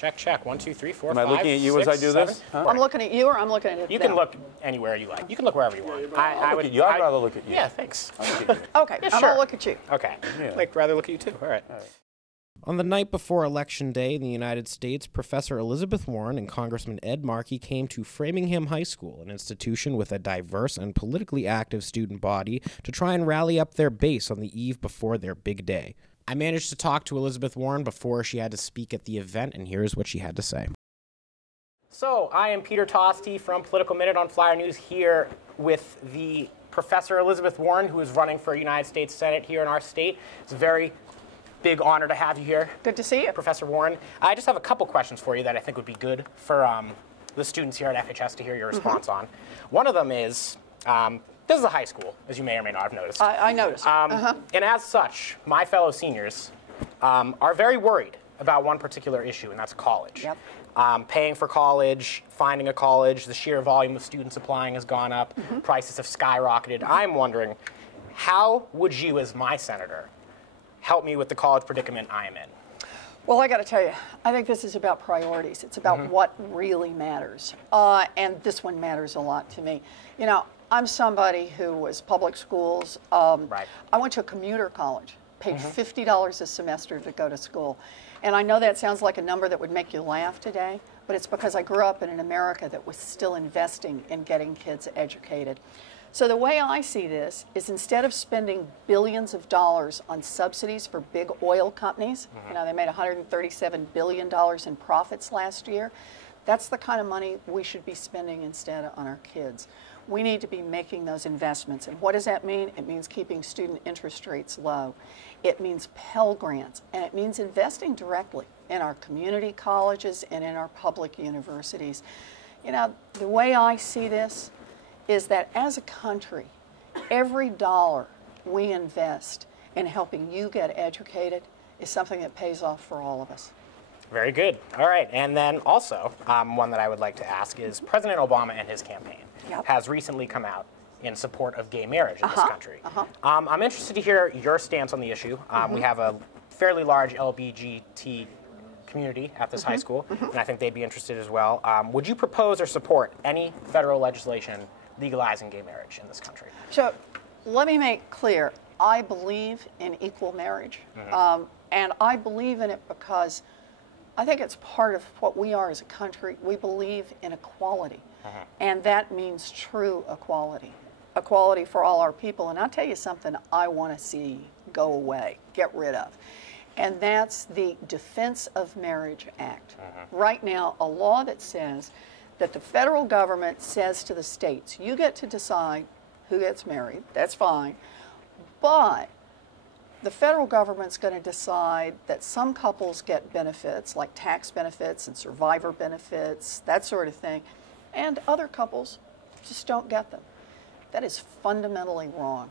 Check, check. 1, 2, 3, 4, Am 5, I looking at you 6, as I do 7. this? Huh? I'm looking at you, or I'm looking at You them? can look anywhere you like. You can look wherever you want. I'd rather look at you. Yeah, thanks. Okay, Yeah, I'm sure. gonna look at you. Okay. Yeah. I'd rather look at you too. All right. On the night before Election Day in the United States, Professor Elizabeth Warren and Congressman Ed Markey came to Framingham High School, an institution with a diverse and politically active student body, to try and rally up their base on the eve before their big day. I managed to talk to Elizabeth Warren before she had to speak at the event, and here's what she had to say. So, I am Peter Tosti from Political Minute on Flyer News here with the Professor Elizabeth Warren, who is running for United States Senate here in our state. It's a very big honor to have you here. Good to see you. Professor Warren. I just have a couple questions for you that I think would be good for the students here at FHS to hear your response on. One of them is, this is a high school, as you may or may not have noticed. I noticed. And as such, my fellow seniors are very worried about one particular issue, and that's college. Yep. Paying for college, finding a college, the sheer volume of students applying has gone up, prices have skyrocketed. I'm wondering, how would you, as my senator, help me with the college predicament I am in? Well, I got to tell you, I think this is about priorities. It's about what really matters. And this one matters a lot to me. You know, I'm somebody who was public schools. Right. I went to a commuter college, paid $50 a semester to go to school. And I know that sounds like a number that would make you laugh today, but it's because I grew up in an America that was still investing in getting kids educated. So the way I see this is, instead of spending billions of dollars on subsidies for big oil companies, you know, they made $137 billion in profits last year, that's the kind of money we should be spending instead on our kids. We need to be making those investments. And what does that mean? It means keeping student interest rates low. It means Pell Grants, and it means investing directly in our community colleges and in our public universities. You know, the way I see this is that as a country, every dollar we invest in helping you get educated is something that pays off for all of us. Very good. All right. And then also, one that I would like to ask is, President Obama and his campaign has recently come out in support of gay marriage in this country. I'm interested to hear your stance on the issue. We have a fairly large LGBT community at this high school, and I think they'd be interested as well. Would you propose or support any federal legislation legalizing gay marriage in this country? So let me make clear, I believe in equal marriage, and I believe in it because I think it's part of what we are as a country. We believe in equality, and that means true equality. Equality for all our people. And I'll tell you something I want to see go away, get rid of. And that's the Defense of Marriage Act. Right now, a law that says that the federal government says to the states, you get to decide who gets married, that's fine, but the federal government's going to decide that some couples get benefits, like tax benefits and survivor benefits, that sort of thing, and other couples just don't get them. That is fundamentally wrong,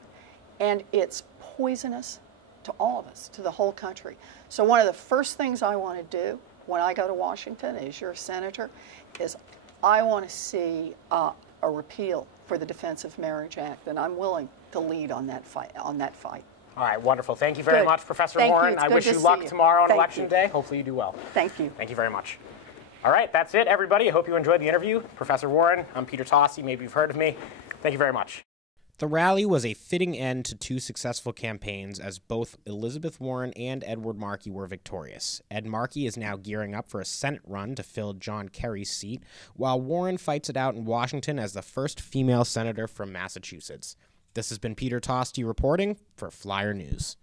and it's poisonous to all of us, to the whole country. So one of the first things I want to do when I go to Washington as your senator is I want to see a repeal for the Defense of Marriage Act, and I'm willing to lead on that fight. All right, wonderful. Thank you very much, Professor Warren. I wish you luck tomorrow on Election Day. Hopefully you do well. Thank you. Thank you very much. All right, that's it, everybody. I hope you enjoyed the interview. Professor Warren, I'm Peter Tosti. Maybe you've heard of me. Thank you very much. The rally was a fitting end to two successful campaigns, as both Elizabeth Warren and Edward Markey were victorious. Ed Markey is now gearing up for a Senate run to fill John Kerry's seat, while Warren fights it out in Washington as the first female senator from Massachusetts. This has been Peter Tosti reporting for Flyer News.